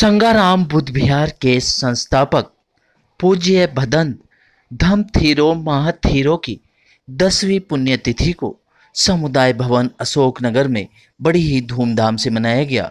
संगाराम बुद्ध विहार के संस्थापक पूज्य भदंत धम्मथिरो महाथिरो की 10वीं पुण्यतिथि को समुदाय भवन अशोकनगर में बड़ी ही धूमधाम से मनाया गया।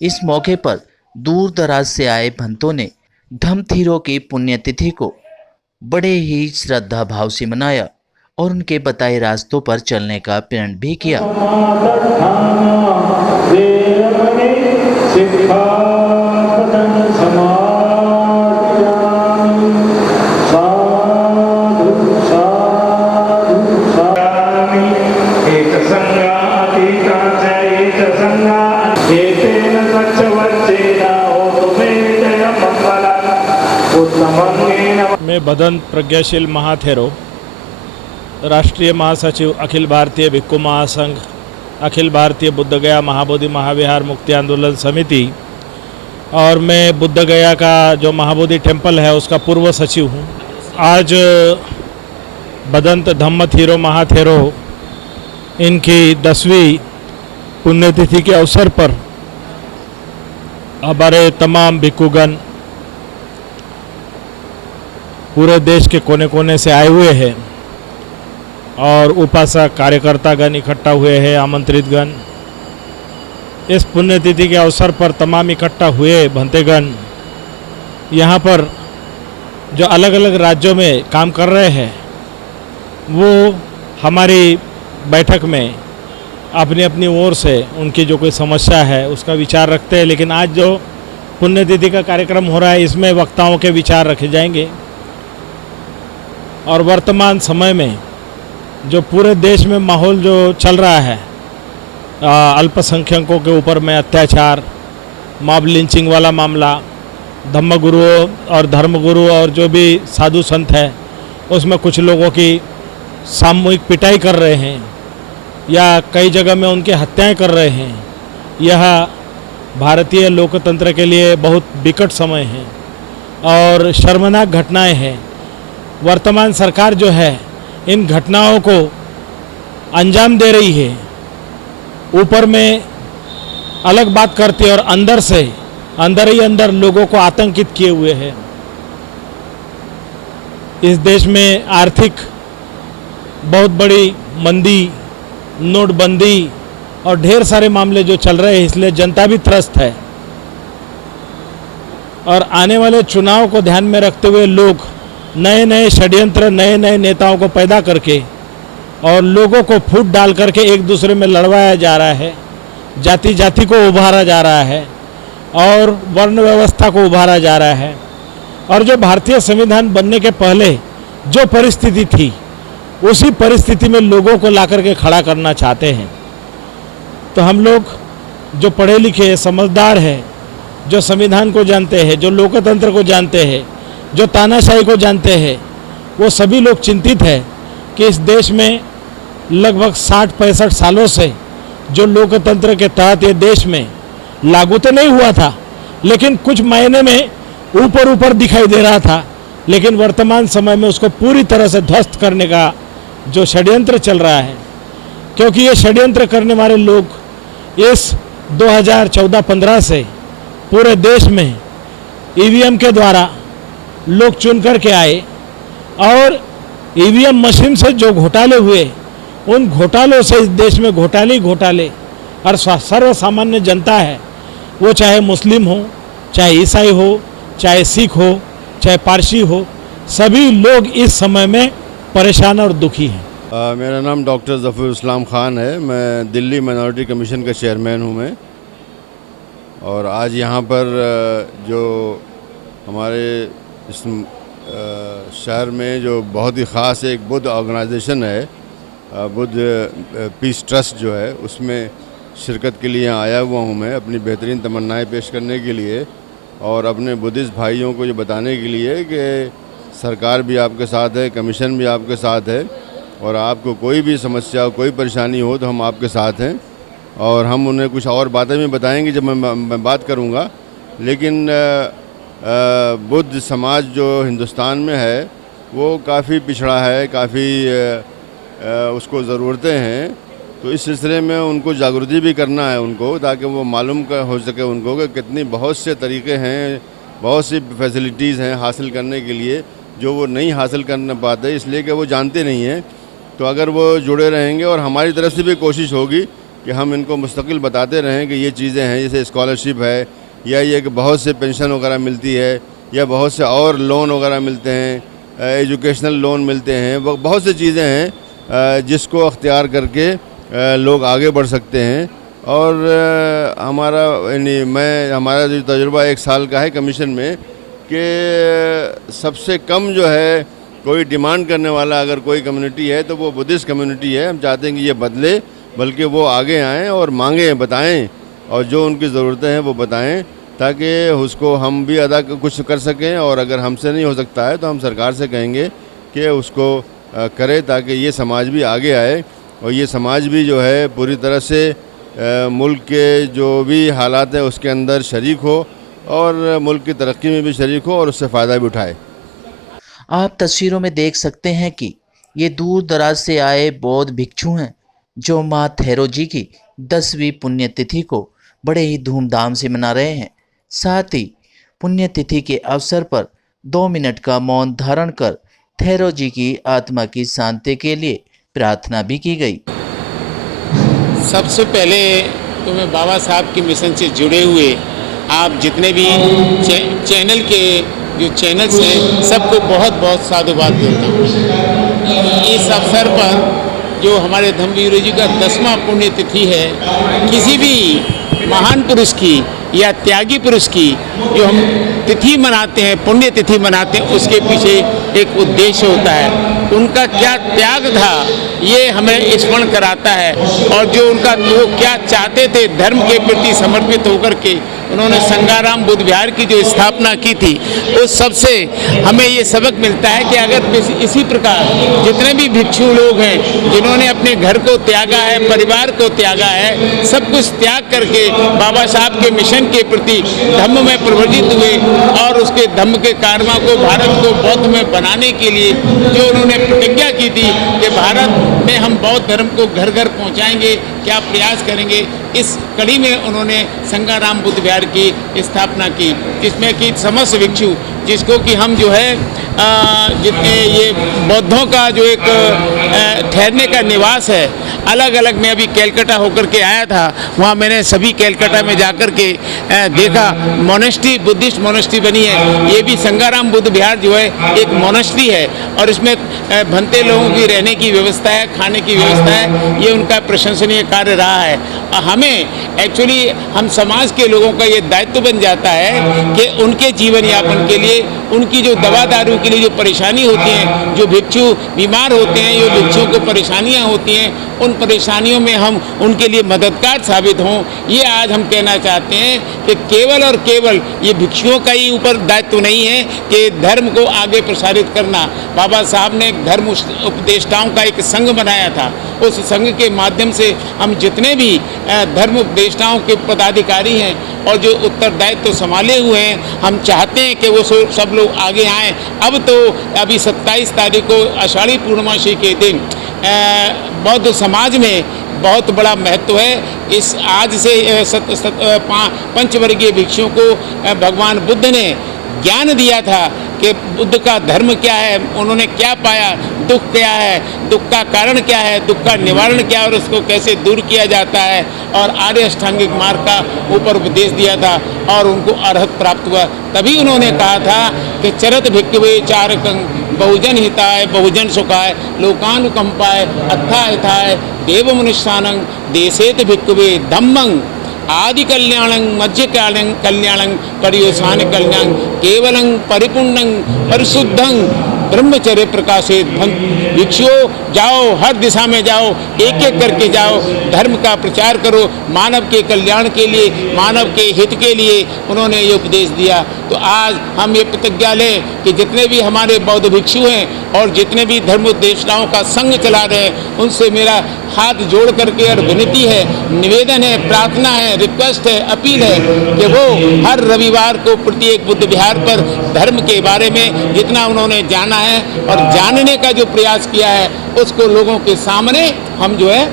इस मौके पर दूर दराज से आए भक्तों ने धम्मथिरो की पुण्यतिथि को बड़े ही श्रद्धा भाव से मनाया और उनके बताए रास्तों पर चलने का प्रण भी किया। मैं भदंत प्रज्ञाशील महाथेरो, राष्ट्रीय महासचिव अखिल भारतीय भिक्खु महासंघ, अखिल भारतीय बुद्ध गया महाबोधि महाविहार मुक्ति आंदोलन समिति और मैं बुद्ध गया का जो महाबोधि टेम्पल है उसका पूर्व सचिव हूँ। आज भदंत धम्मथिरो महाथेरो इनकी 10वीं पुण्यतिथि के अवसर पर हमारे तमाम भिक्खुगण पूरे देश के कोने कोने से आए हुए हैं और उपासक कार्यकर्तागण इकट्ठा हुए हैं, आमंत्रितगण। इस पुण्यतिथि के अवसर पर तमाम इकट्ठा हुए भंतेगण यहाँ पर जो अलग अलग राज्यों में काम कर रहे हैं वो हमारी बैठक में अपनी अपनी ओर से उनकी जो कोई समस्या है उसका विचार रखते हैं। लेकिन आज जो पुण्यतिथि का कार्यक्रम हो रहा है इसमें वक्ताओं के विचार रखे जाएंगे और वर्तमान समय में जो पूरे देश में माहौल जो चल रहा है, अल्पसंख्यकों के ऊपर में अत्याचार, मॉब लिंचिंग वाला मामला, धम्मगुरुओं और धर्मगुरु और जो भी साधु संत है उसमें कुछ लोगों की सामूहिक पिटाई कर रहे हैं या कई जगह में उनकी हत्याएं कर रहे हैं। यह भारतीय लोकतंत्र के लिए बहुत विकट समय है और शर्मनाक घटनाएं हैं। वर्तमान सरकार जो है इन घटनाओं को अंजाम दे रही है, ऊपर में अलग बात करती है और अंदर से अंदर ही अंदर लोगों को आतंकित किए हुए है। इस देश में आर्थिक बहुत बड़ी मंदी, नोटबंदी और ढेर सारे मामले जो चल रहे हैं, इसलिए जनता भी त्रस्त है और आने वाले चुनाव को ध्यान में रखते हुए लोग नए नए षड्यंत्र, नए नए नेताओं को पैदा करके और लोगों को फूट डाल करके एक दूसरे में लड़वाया जा रहा है, जाति जाति को उभारा जा रहा है और वर्ण व्यवस्था को उभारा जा रहा है। और जो भारतीय संविधान बनने के पहले जो परिस्थिति थी उसी परिस्थिति में लोगों को ला करके खड़ा करना चाहते हैं। तो हम लोग जो पढ़े लिखे समझदार हैं, जो संविधान को जानते हैं, जो लोकतंत्र को जानते हैं, जो तानाशाही को जानते हैं, वो सभी लोग चिंतित है कि इस देश में लगभग 60-65 सालों से जो लोकतंत्र के तहत ये देश में लागू तो नहीं हुआ था लेकिन कुछ मायने में ऊपर दिखाई दे रहा था, लेकिन वर्तमान समय में उसको पूरी तरह से ध्वस्त करने का जो षड्यंत्र चल रहा है, क्योंकि ये षड्यंत्र करने वाले लोग इस 2014-15 से पूरे देश में ईवीएम के द्वारा लोग चुन करके आए और ईवीएम मशीन से जो घोटाले हुए उन घोटालों से इस देश में घोटाले और सर्व सामान्य जनता है, वो चाहे मुस्लिम हो, चाहे ईसाई हो, चाहे सिख हो, चाहे पारसी हो, सभी लोग इस समय में परेशान और दुखी हैं। मेरा नाम डॉक्टर ज़फ़र इस्लाम ख़ान है। मैं दिल्ली माइनॉरिटी कमीशन का चेयरमैन हूँ मैं। और आज यहाँ पर जो हमारे इस शहर में जो बहुत ही ख़ास एक बुद्ध ऑर्गेनाइजेशन है, बुद्ध पीस ट्रस्ट जो है, उसमें शिरकत के लिए आया हुआ हूँ मैं अपनी बेहतरीन तमन्नाएं पेश करने के लिए और अपने बुद्धिस्ट भाइयों को ये बताने के लिए कि सरकार भी आपके साथ है, कमीशन भी आपके साथ है और आपको कोई भी समस्या, कोई परेशानी हो तो हम आपके साथ हैं। और हम उन्हें कुछ और बातें भी बताएंगे जब मैं बात करूँगा। लेकिन बुद्ध समाज जो हिंदुस्तान में है वो काफ़ी पिछड़ा है, काफ़ी उसको ज़रूरतें हैं तो इस सिलसिले में उनको जागृति भी करना है उनको, ताकि वो मालूम हो सके उनको कि कितनी बहुत से तरीक़े हैं, बहुत सी फैसिलिटीज़ हैं हासिल करने के लिए जो वो नहीं हासिल कर पाते, इसलिए कि वो जानते नहीं हैं। तो अगर वो जुड़े रहेंगे और हमारी तरफ से भी कोशिश होगी कि हम इनको मुस्तकिल बताते रहें कि ये चीज़ें हैं, जैसे स्कॉलरशिप है या ये कि बहुत से पेंशन वगैरह मिलती है या बहुत से और लोन वगैरह मिलते हैं, एजुकेशनल लोन मिलते हैं, वो बहुत सी चीज़ें हैं जिसको अख्तियार करके लोग आगे बढ़ सकते हैं। और हमारा जो तजुर्बा 1 साल का है कमीशन में कि सबसे कम जो है कोई डिमांड करने वाला अगर कोई कम्युनिटी है तो वो बुद्धिस्ट कम्युनिटी है। हम चाहते हैं कि ये बदले, बल्कि वो आगे आएँ और मांगें, बताएं और जो उनकी ज़रूरतें हैं वो बताएं, ताकि उसको हम भी कुछ कर सकें। और अगर हमसे नहीं हो सकता है तो हम सरकार से कहेंगे कि उसको करे, ताकि ये समाज भी आगे आए और ये समाज भी जो है पूरी तरह से मुल्क के जो भी हालात है उसके अंदर शरीक हो और मुल्क की तरक्की में भी शरीक हो और उससे फ़ायदा भी उठाए। आप तस्वीरों में देख सकते हैं कि ये दूर दराज से आए बौद्ध भिक्षु हैं जो माँ थेरो जी की 10वीं पुण्यतिथि को बड़े ही धूमधाम से मना रहे हैं। साथ ही पुण्यतिथि के अवसर पर 2 मिनट का मौन धारण कर थेरो जी की आत्मा की शांति के लिए प्रार्थना भी की गई। सबसे पहले तो मैं बाबा साहब के मिशन से जुड़े हुए आप जितने भी चैनल के जो चैनल्स हैं सबको बहुत बहुत साधुवाद देता हूँ। इस अवसर पर जो हमारे धम्मवीर जी का 10वां पुण्यतिथि है, किसी भी महान पुरुष की या त्यागी पुरुष की जो हम तिथि मनाते हैं, पुण्य तिथि मनाते हैं, उसके पीछे एक उद्देश्य होता है। उनका क्या त्याग था ये हमें स्मरण कराता है, और जो उनका वो क्या चाहते थे धर्म के प्रति समर्पित होकर के उन्होंने संगाराम बुद्ध विहार की जो स्थापना की थी, उस सबसे हमें ये सबक मिलता है कि अगर इसी प्रकार जितने भी भिक्षु लोग हैं जिन्होंने अपने घर को त्यागा है, परिवार को त्यागा है, सब कुछ त्याग करके बाबा साहब के मिशन के प्रति धम्म में प्रवर्जित हुए और उसके धम्म के कारवा को भारत को बौद्ध में बनाने के लिए जो उन्होंने प्रतिज्ञा की थी कि भारत में हम बौद्ध धर्म को घर घर पहुंचाएंगे, क्या प्रयास करेंगे, इस कड़ी में उन्होंने संगाराम बुद्ध विहार की स्थापना की, जिसमें कि समस्त भिक्षु जिसको कि हम जो है जितने ये बौद्धों का जो एक ठहरने का निवास है, अलग अलग मैं अभी कैलकाटा होकर के आया था, वहाँ मैंने सभी कैलकाटा में जाकर के देखा मोनेस्ट्री, बुद्धिस्ट मोनेस्ट्री बनी है। ये भी संगाराम बुद्ध विहार जो है एक मोनेस्ट्री है और इसमें भंते लोगों की रहने की व्यवस्था है, खाने की व्यवस्था है। ये उनका प्रशंसनीय कार्य रहा है। हमें एक्चुअली हम समाज के लोगों का ये दायित्व बन जाता है कि उनके जीवन यापन के लिए, उनकी जो दवा दारू के लिए जो परेशानी होती है, जो भिक्षु बीमार होते हैं, जो भिक्षुओं को परेशानियां होती हैं, उन परेशानियों में हम उनके लिए मददगार साबित हों। ये आज हम कहना चाहते हैं कि केवल और केवल ये भिक्षुओं का ही ऊपर दायित्व नहीं है कि धर्म को आगे प्रसारित करना। बाबा साहब ने धर्म उपदेष्टाओं का एक संघ बनाया था, उस संघ के माध्यम से हम जितने भी धर्म उपदेष्टाओं के पदाधिकारी हैं और जो उत्तरदायित्व संभाले हुए हैं, हम चाहते हैं कि वो सब लोग आगे आएँ। अब तो अभी 27 तारीख को आषाढ़ी पूर्णमासी के दिन बौद्ध समाज में बहुत बड़ा महत्व है। इस आज से पंचवर्गीय भिक्षुओं को भगवान बुद्ध ने ज्ञान दिया था कि बुद्ध का धर्म क्या है, उन्होंने क्या पाया, दुख क्या है, दुख का कारण क्या है, दुख का निवारण क्या है और उसको कैसे दूर किया जाता है, और आर्य अष्टांगिक मार्ग का ऊपर उपदेश दिया था और उनको अरहत प्राप्त हुआ। तभी उन्होंने कहा था कि चरत भिक्खवे चारकं बहुजन हिताय बहुजन सुखाय लोकानुकंपाय अत्था हिताय देव मनुष्यानं देशेत भिक्खवे धम्मं आदि कल्याणं मध्य कल्याणं पर्योसान कल्याणं केवलं परिपूर्णं परिशुद्धं ब्रह्मचर्य प्रकाशित। भिक्षुओं जाओ, हर दिशा में जाओ, एक एक करके जाओ, धर्म का प्रचार करो, मानव के कल्याण के लिए, मानव के हित के लिए उन्होंने ये उपदेश दिया। तो आज हम ये प्रतिज्ञा लें कि जितने भी हमारे बौद्ध भिक्षु हैं और जितने भी धर्म उपदेष्टाओं का संघ चला रहे हैं, उनसे मेरा हाथ जोड़ करके और विनती है, निवेदन है, प्रार्थना है, रिक्वेस्ट है, अपील है कि वो हर रविवार को प्रत्येक बुद्ध विहार पर धर्म के बारे में जितना उन्होंने जाना है और जानने का जो प्रयास किया है उसको लोगों के सामने हम जो है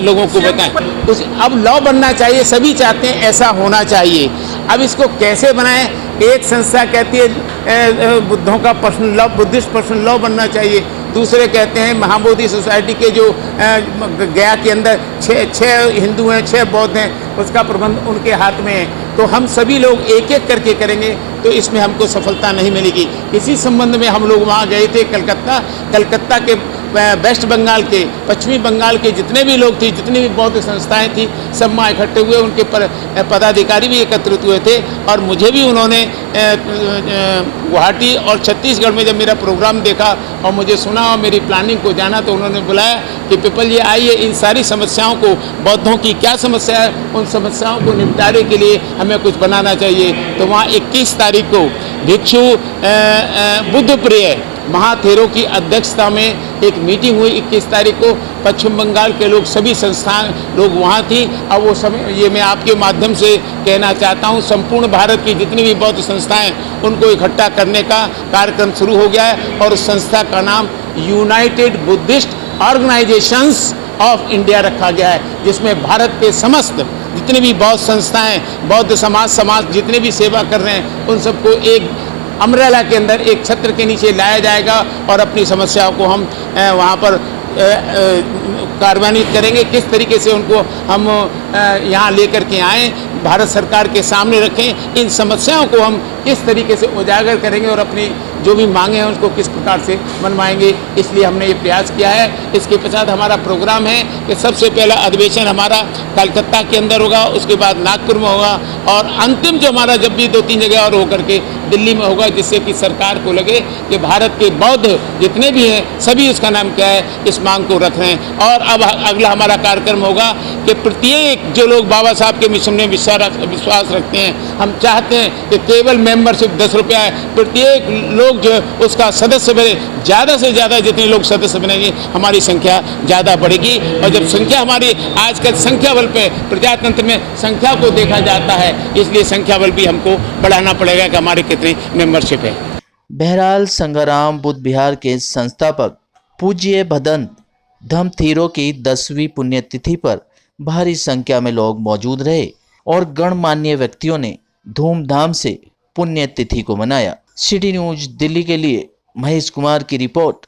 लोगों को बताएं। उस अब लॉ बनना चाहिए, सभी चाहते हैं ऐसा होना चाहिए। अब इसको कैसे बनाएं? एक संस्था कहती है बुद्धों का personal law, Buddhist personal law बनना चाहिए। दूसरे कहते हैं महाबोधि सोसाइटी के जो गया के अंदर छः हिंदू हैं, 6 बौद्ध हैं, उसका प्रबंध उनके हाथ में है। तो हम सभी लोग एक एक करके करेंगे तो इसमें हमको सफलता नहीं मिलेगी। इसी संबंध में हम लोग वहाँ गए थे कलकत्ता के वेस्ट बंगाल के, पश्चिमी बंगाल के जितने भी लोग थे, जितनी भी बौद्ध संस्थाएं थी, सब वहाँ इकट्ठे हुए। उनके पदाधिकारी भी एकत्रित हुए थे और मुझे भी उन्होंने गुवाहाटी और छत्तीसगढ़ में जब मेरा प्रोग्राम देखा और मुझे सुना और मेरी प्लानिंग को जाना, तो उन्होंने बुलाया कि पिपल जी आइए, इन सारी समस्याओं को, बौद्धों की क्या समस्या है, उन समस्याओं को निपटारे के लिए हमें कुछ बनाना चाहिए। तो वहाँ 21 तारीख को भिक्षु बुद्ध प्रिय महाथेरो की अध्यक्षता में एक मीटिंग हुई 21 तारीख को। पश्चिम बंगाल के लोग, सभी संस्थान लोग वहाँ थी। अब वो समय, ये मैं आपके माध्यम से कहना चाहता हूँ, संपूर्ण भारत की जितनी भी बौद्ध संस्थाएं, उनको इकट्ठा करने का कार्यक्रम शुरू हो गया है और उस संस्था का नाम United Buddhist organisations of India रखा गया है, जिसमें भारत के समस्त जितने भी बौद्ध संस्थाएं, बौद्ध समाज जितने भी सेवा कर रहे हैं, उन सबको एक अम्ब्रेला के अंदर, एक छत्र के नीचे लाया जाएगा और अपनी समस्याओं को हम वहाँ पर कार्यान्वित करेंगे। किस तरीके से उनको हम यहाँ लेकर के आएँ, भारत सरकार के सामने रखें, इन समस्याओं को हम किस तरीके से उजागर करेंगे और अपनी जो भी मांगे हैं उसको किस प्रकार से मनवाएंगे, इसलिए हमने ये प्रयास किया है। इसके पश्चात हमारा प्रोग्राम है कि सबसे पहला अधिवेशन हमारा कलकत्ता के अंदर होगा, उसके बाद नागपुर में होगा और अंतिम जो हमारा जब भी 2-3 जगह और होकर के दिल्ली में होगा, जिससे कि सरकार को लगे कि भारत के बौद्ध जितने भी हैं सभी उसका नाम क्या है, इस मांग को रख रहे हैं। और अब अगला हमारा कार्यक्रम होगा कि प्रत्येक जो लोग बाबा साहब के मिशन में विश्वास रखते हैं, हम चाहते हैं कि केवल मेंबरशिप 10 रुपया है, प्रत्येक लोग जो उसका सदस्य बने, ज़्यादा से ज़्यादा जितने लोग सदस्य बनेंगे हमारी संख्या ज़्यादा बढ़ेगी। और जब संख्या हमारी, आजकल संख्या बल पे प्रजातंत्र में संख्या को देखा जाता है, इसलिए संख्या बल भी हमको बढ़ाना पड़ेगा कि हमारे कितनी मेंबरशिप है। बहरहाल संगाराम बुद्ध विहार के संस्थापक पूज्य भदंत धम्मथीरो की 10वीं पुण्यतिथि पर भारी संख्या में लोग मौजूद रहे और गणमान्य व्यक्तियों ने धूमधाम से पुण्यतिथि को मनाया। सिटी न्यूज दिल्ली के लिए महेश कुमार की रिपोर्ट।